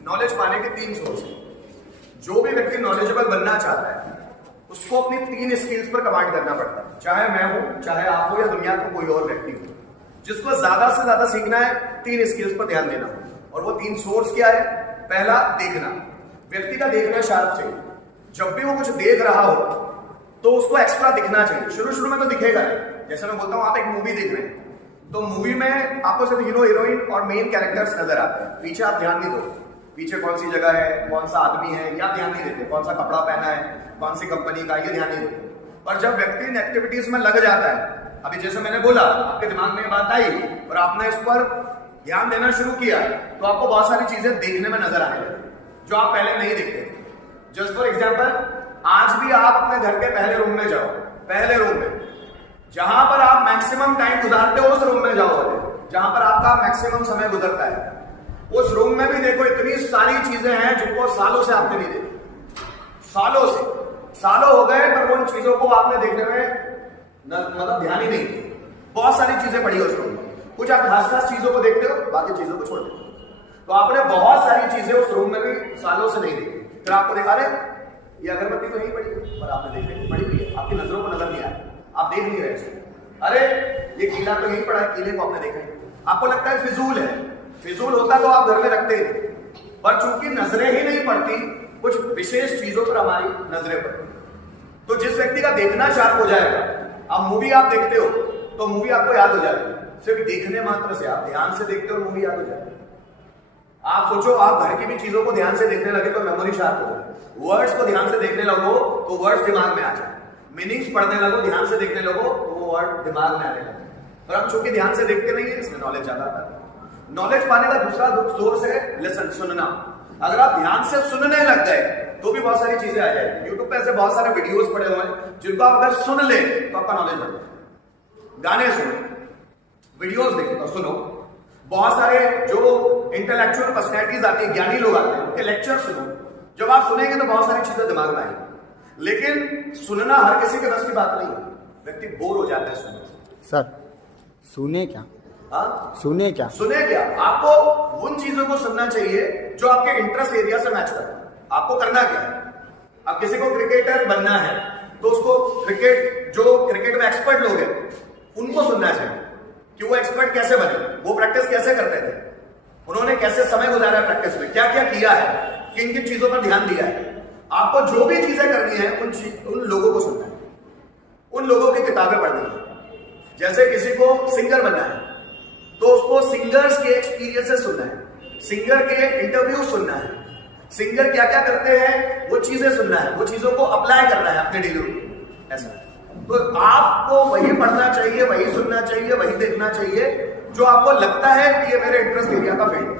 Knowledge पाने के 3 source हैं। जो भी व्यक्ति नॉलेजेबल बनना चाहता है उसको अपनी 3 स्किल्स पर कमांड करना पड़ता है, चाहे मैं हूं, चाहे आप हो, या दुनिया का कोई और व्यक्ति हो। जिसको ज्यादा से ज्यादा सीखना है 3 स्किल्स पर ध्यान देना, और वो 3 सोर्स क्या है। पहला, देखना। व्यक्ति का देखना शार्प चाहिए। जब भी वो कुछ देख रहा हो तो उसको एक्स्ट्रा दिखना चाहिए। शुरू में तो दिखेगा नहीं। जैसे मैं बोलता हूं आप एक मूवी देख रहे हैं तो मूवी में आपको सिर्फ हीरो हीरोइन और मेन कैरेक्टर्स नजर आते हैं, पीछे आप ध्यान नहीं दो, पीछे कौन सी जगह है, कौन सा आदमी है, या ध्यान नहीं देते, कौन सा कपड़ा पहना है, कौन सी कंपनी का, ये ध्यान नहीं देते। पर जब व्यक्ति इन एक्टिविटीज में लग जाता है, अभी जैसे मैंने बोला, आपके दिमाग में बात आई और आपने इस पर ध्यान देना शुरू किया तो आपको बहुत सारी चीजें देखने में नजर आने लगी जो आप पहले नहीं देखते। जस्ट फॉर एग्जाम्पल, आज भी आप अपने घर के पहले रूम में जाओ, पहले रूम में जहां पर आप मैक्सिमम टाइम गुजारते हो उस रूम में जाओ, जहां पर आपका मैक्सिमम समय गुजरता है उस रूम में भी देखो, इतनी सारी चीजें हैं जिनको सालों से आपने नहीं देखी। सालों हो गए पर उन चीजों को आपने देखने में मतलब ध्यान ही नहीं दिया। बहुत सारी चीजें पड़ी उस रूम में, कुछ आप खास चीजों को देखते हो, बाकी चीजों को छोड़ देते हो। तो आपने बहुत सारी चीजें उस रूम में भी सालों से नहीं देखी। फिर आपको देखा रहे ये अगरबत्ती तो नहीं पड़ी, पर आपने देखने पड़ी हुई है, आपकी नजरों को नजर नहीं आया, आप देख नहीं रहे इसको। अरे ये कीला तो यही पड़ा है, कीले को आपने देखा, आपको लगता है फिजूल है। फिजूल होता तो आप घर में रखते ही, पर चूंकि नजरें ही नहीं पड़ती, कुछ विशेष चीजों पर हमारी नजरें पड़ती। तो जिस व्यक्ति का देखना शार्प हो जाएगा, अब मूवी आप देखते हो तो मूवी आपको याद हो जाती है, सिर्फ देखने मात्र से। आप ध्यान से देखते हो, मूवी याद हो जाती है। आप सोचो, आप घर की भी चीजों को ध्यान से देखने लगे तो मेमोरी शार्प हो जाए। वर्ड्स को ध्यान से देखने लगो तो वर्ड्स दिमाग में आ जाए। मीनिंग्स पढ़ने लगो, ध्यान से देखने लगो तो वो वर्ड दिमाग में आने लगे। पर हम चूंकि ध्यान से देखते नहीं है, इसमें नॉलेज ज्यादा आता है। नॉलेज पाने का दूसरा सोर्स है लिसन, सुनना। अगर आप ध्यान से सुनने लग गए तो भी बहुत सारी चीजें आ जाएगी। यूट्यूब पे ऐसे बहुत सारे वीडियोस पड़े हुए हैं जिनको आप अगर सुन ले तो आपका नॉलेज बढ़ जाए। गाने सुनो, वीडियोस देखो, सुनो। बहुत सारे जो इंटेलेक्चुअल पर्सनैलिटीज आती है, ज्ञानी लोग आते हैं, उनके लेक्चर सुनो। जब आप सुनेंगे तो बहुत सारी चीजें दिमाग में आएंगी। लेकिन सुनना हर किसी के बस की बात नहीं है, व्यक्ति बोर हो जाता है सुनने से। सर सुने क्या? हाँ, सुने क्या? आपको उन चीजों को सुनना चाहिए जो आपके इंटरेस्ट एरिया से मैच करता है। आपको करना क्या है? अब किसी को क्रिकेटर बनना है तो उसको क्रिकेट में एक्सपर्ट लोग हैं उनको सुनना चाहिए कि वो एक्सपर्ट कैसे बने, वो प्रैक्टिस कैसे करते थे, उन्होंने कैसे समय गुजारा प्रैक्टिस में, क्या क्या किया है, किन किन चीजों पर ध्यान दिया है। आपको जो भी चीजें करनी है उन लोगों को सुनना है, उन लोगों की किताबें पढ़नी है। जैसे किसी को सिंगर बनना है तो उसको सिंगर्स के एक्सपीरियंसेस सुनना है, सिंगर के इंटरव्यू सुनना है, सिंगर क्या क्या करते हैं वो चीजें सुनना है, वो चीजों को अप्लाई करना है अपने डेली रूटीन। ऐसा तो आपको वही पढ़ना चाहिए, वही सुनना चाहिए, वही देखना चाहिए जो आपको लगता है कि ये मेरे इंटरेस्ट एरिया का फील्ड है,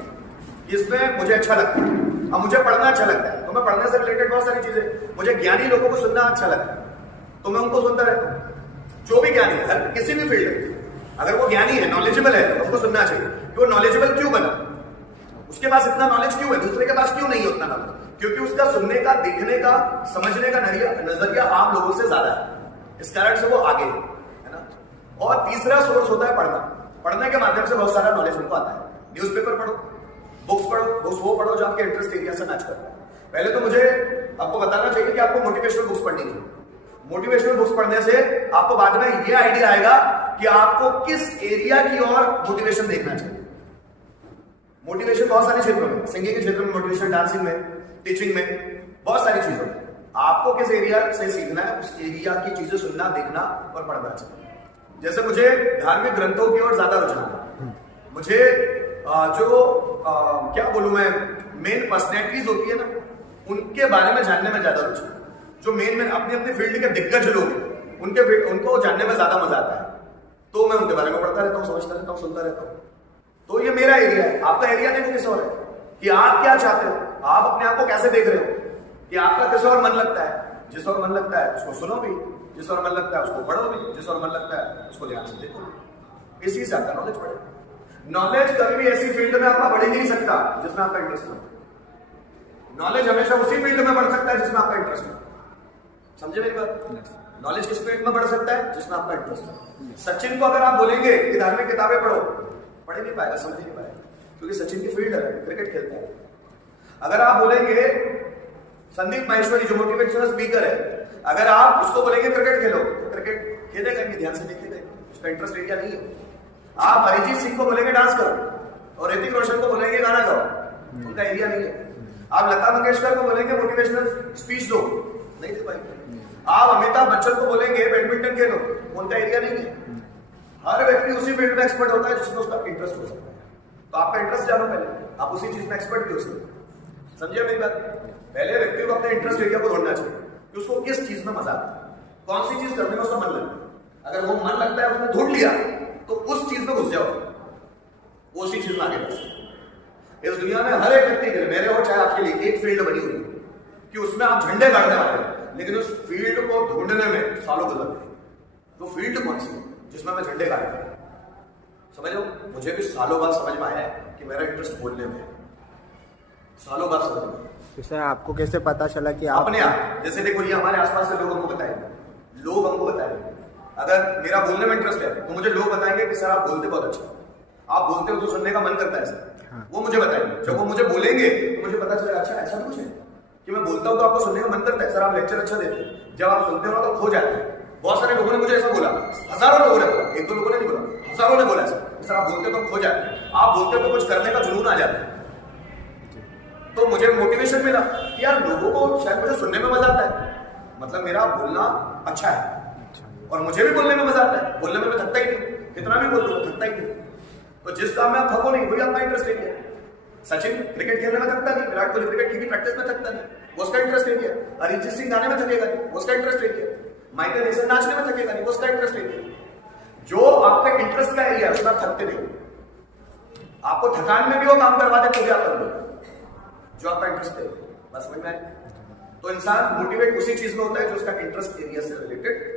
इसमें मुझे अच्छा लगता है। अब मुझे पढ़ना अच्छा लगता है तो मैं पढ़ने से रिलेटेड बहुत सारी चीजें, मुझे ज्ञानी लोगों को सुनना अच्छा लगता है तो मैं उनको सुनता रहता हूं। जो भी ज्ञानी है, हर किसी भी फील्ड में अगर वो ज्ञानी है, नॉलेजेबल है, तो उसको सुनना चाहिए कि वो नॉलेजेबल क्यों बना, उसके पास इतना नॉलेज क्यों है, दूसरे के पास क्यों नहीं उतना नॉलेज, क्योंकि उसका सुनने का, देखने का, समझने का नजरिया आम लोगों से ज्यादा है, इस कारण से वो आगे है ना। और तीसरा सोर्स होता है पढ़ना। पढ़ने के माध्यम से बहुत सारा नॉलेज हमको आता है। न्यूज़पेपर पढ़ो, बुक्स वो पढ़ो जो आपके इंटरेस्ट एरिया से मैच करता है। पहले तो मुझे आपको बताना चाहिए कि आपको मोटिवेशनल बुक्स पढ़नी है। मोटिवेशनल बुक्स पढ़ने से आपको बाद में ये आइडिया आएगा कि आपको किस एरिया की ओर मोटिवेशन देखना चाहिए। मोटिवेशन बहुत सारे क्षेत्रों में, सिंगिंग के क्षेत्र में मोटिवेशन, डांसिंग में, टीचिंग में, बहुत सारी चीजों में। आपको किस एरिया से सीखना है, उस एरिया की चीजें सुनना, देखना और पढ़ना चाहिए। जैसे मुझे धार्मिक ग्रंथों की ओर ज्यादा रुझान है। मुझे क्या बोलूं मैं, मेन पर्सनैलिटीज होती है ना, उनके बारे में जानने में ज्यादा रुचि है। जो मेन अपनी अपनी फील्ड के दिग्गज लोग हैं उनको जानने में ज्यादा मजा आता है, तो मैं उनके बारे में पढ़ता रहता हूँ, समझता रहता हूँ, सुनता रहता हूँ। तो ये मेरा एरिया है। आपका एरिया देखो किस और है, कि आप क्या चाहते हो, आप अपने आप को कैसे देख रहे हो, कि आपका किस और मन लगता है। जिस और मन लगता है उसको सुनो भी, जिस और मन लगता है उसको पढ़ो भी, जिस और मन लगता है उसको ध्यान से देखो। इसी से आपका नॉलेज बढ़ेगा। नॉलेज कभी भी ऐसी फील्ड में आपका बढ़ ही नहीं सकता जिसमें आपका इंटरेस्ट हो। नॉलेज हमेशा उसी फील्ड में बढ़ सकता है जिसमें आपका इंटरेस्ट हो। समझे मेरी बात? नॉलेज किस फील्ड में बढ़ सकता है? जिसमें आपका इंटरेस्ट हो। सचिन को अगर आप बोलेंगे कि धार्मिक किताबें पढ़ो, पढ़ नहीं पाएगा, समझ नहीं पाएगा, क्योंकि सचिन की फील्ड है, क्रिकेट खेलता है। अगर आप बोलेंगे संदीप माहेश्वरी जो मोटिवेशनल स्पीकर है, अगर आप उसको बोलेंगे क्रिकेट खेलो, तो क्रिकेट खेलेगा नहीं, ध्यान से देखेगा, उसका इंटरेस्ट एरिया नहीं है। आप अरिजीत सिंह को बोलेंगे डांस करो और ऋतिक रोशन को बोलेंगे गाना गाओ, उनका एरिया नहीं है। आप लता मंगेशकर को बोलेंगे मोटिवेशनल स्पीच दो, नहीं दे पाएंगे। आप अमिताभ बच्चन को बोलेंगे बैडमिंटन खेलो, उनका एरिया नहीं है। हर व्यक्ति उसी फील्ड में एक्सपर्ट होता है जिसमें उसका इंटरेस्ट हो सकता है। तो आपका इंटरेस्ट जानो पहले, आप उसी चीज में एक्सपर्ट भी हो सकते हैं। समझिए मेरी बात। पहले व्यक्ति को अपने इंटरेस्ट एरिया को ढूंढना चाहिए कि उसको किस चीज में मजा आता है, कौन सी चीज करने में उसका मन लगता है। अगर वो मन लगता है उसने ढूंढ लिया तो उस चीज में घुस जाओ, उसी चीज में आगे बढ़ सकते। इस दुनिया में हर एक व्यक्ति के लिए, मेरे और चाहे आपके लिए, एक फील्ड बनी हुई है कि उसमें आप झंडे गाड़ने वाले हैं, लेकिन उस फील्ड को ढूंढने में सालों गुजर गए। तो फील्ड कौन सी है जिसमें मैं झंडे गाड़ रहा हूं? समझ लो, मुझे भी सालों बाद समझ में आया कि मेरा इंटरेस्ट बोलने में है, सालों बाद समझ में। तो सर आपको कैसे पता चला कि आप अपने आप, जैसे देखो ये हमारे आसपास के लोग हमको बताएंगे, लोग हमको बताएंगे। अगर मेरा बोलने में इंटरेस्ट है तो मुझे लोग बताएंगे कि सर आप बोलते बहुत अच्छा, आप बोलते हो तो सुनने का मन करता है सर। हाँ। वो मुझे बताएंगे, जब वो मुझे बोलेंगे तो मुझे पता चलेगा अच्छा ऐसा कुछ है कि मैं बोलता हूँ तो आपको सुनने का मन करता है। सर आप लेक्चर अच्छा देते हैं, जब आप सुनते हो तो खो जाते हैं। बहुत सारे लोगों ने मुझे ऐसा बोला, हजारों लोगों ने बोला, एक दो लोगों ने नहीं बोला, हजारों ने बोला सर आप बोलते हो तो खो जाते हैं, आप बोलते हो तो कुछ करने का जुनून आ जाता है। तो मुझे मोटिवेशन मिला कि यार लोगों को शायद मुझे सुनने में मजा आता है, मतलब मेरा बोलना अच्छा है और मुझे भी बोलने में मजा आता है। बोलने में मैं थकता ही नहीं, कितना भी बोल दूंगा थकता ही नहीं। तो जिस काम में आप थको नहीं वही आपका इंटरेस्ट है। सचिन क्रिकेट खेलने में थकता नहीं, विराट कोहली क्रिकेट की प्रैक्टिस में थकता नहीं, वो उसका इंटरेस्ट है। अरिजीत सिंह गाने में थकेगा नहीं, वो उसका इंटरेस्ट है। माइकल जैक्सन नाचने में थकेगा नहीं, वो उसका इंटरेस्ट है। जो आपका इंटरेस्ट का एरिया है उसमें आप थकते नहीं, आपको थकान में भी वो काम करवा दे तो भी आप कर लो जो आपका इंटरेस्ट है। बस समझ में आए? तो इंसान मोटिवेट उसी चीज में होता है जो उसका इंटरेस्ट एरिया से रिलेटेड